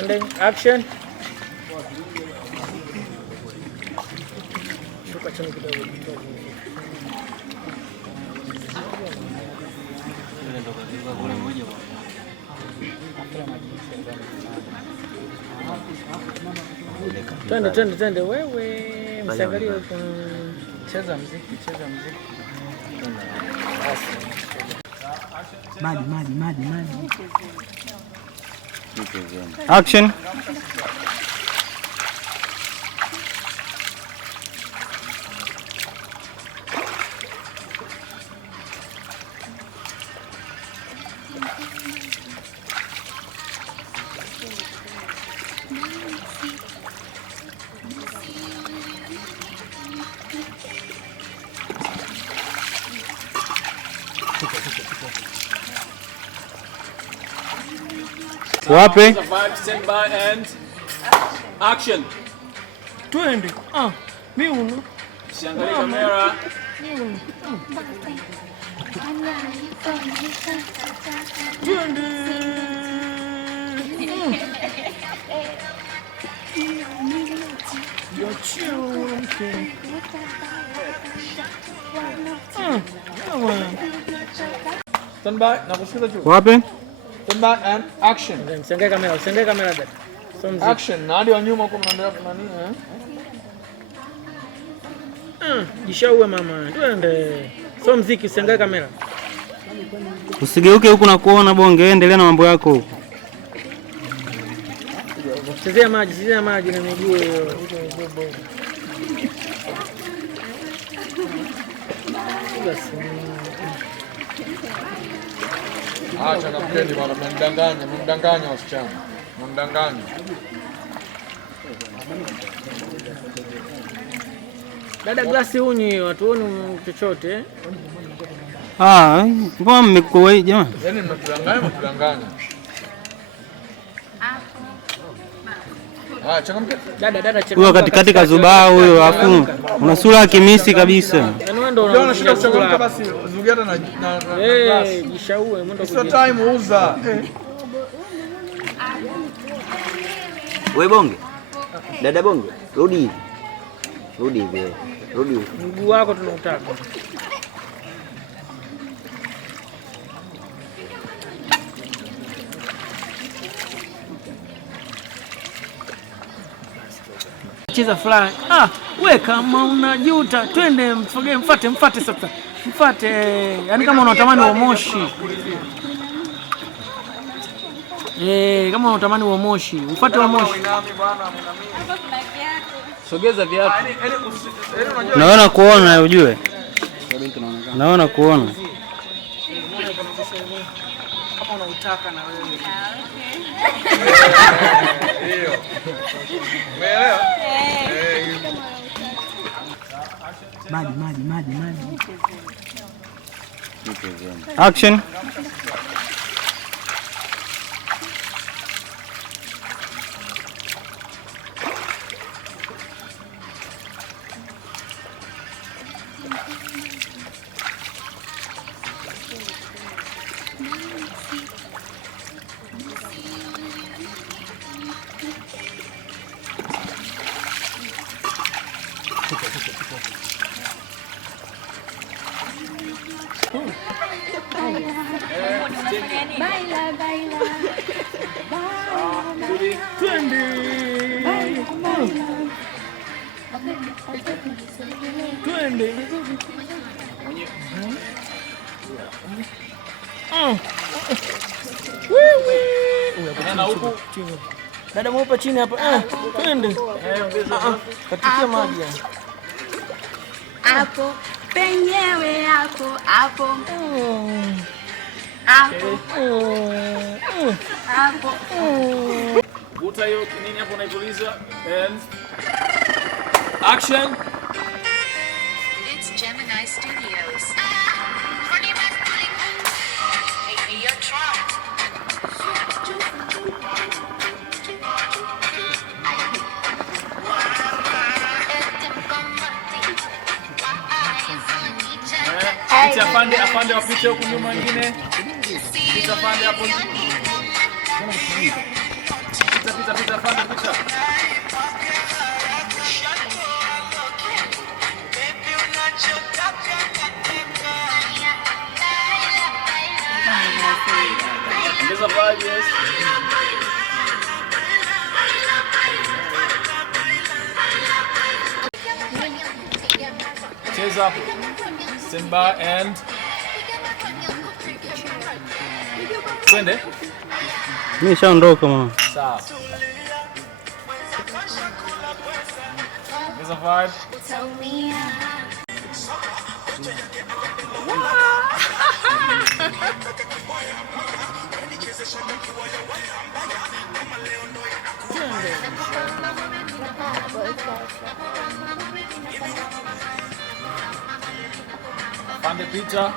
Sending action. Shuka chini kidogo. Twende wewe, msiangalie cheza muziki. Maji. Action. Wapi? Stand by and action. Twende. Miuno. Siangalie kamera. Twende. Stand by na kushika juu. Wapi? Stand by and action. Msenge kamera dada. Action. Na hadi wa nyuma huko mnaendelea kuna nini Jishaue mama. Twende. So mziki usenge kamera. Usigeuke huku na kuona bonge, endelea na mambo yako huko. Chezea maji na miguu hiyo. Acha na mpendi bwana, mndanganya wasichana. Mndanganya. Dada glasi unyi watuoni chochote. Mbona mmekuwa hivi jamani? Yaani mnatudanganya. Changamka. Dada changamka. Huyo katikati kazubaa huyo, afu una sura ya kimisi kabisa. Yaani wewe ndio unashika kuchangamka basi zungeta na jishaue mwendo. Sio time uza. Wewe bonge. Dada bonge. Rudi hivi. Rudi. Mguu wako tunautaka. Cheza fly. We kama unajuta, twende mfate sasa. Mfate. Yaani kama unatamani wa moshi. Kama unatamani wa moshi, mfate wa moshi. Sogeza viatu. Naona kuona ujue. Naona kuona. Kama unautaka na wewe. Ndio. Umeelewa? Maji. Action. Twende. Dada mweupe chini hapa. Twende. Katikia maji. Hapo penyewe hapo. Vuta hiyo nini hapo unaituliza and action. It's Gemini Studios. Afande wapite huku nyuma nyingine. Pita afande hapo. Pita. Rise up. Simba and twende. Mimi nishaondoka mama. Sawa. There's a vibe. Pande picha.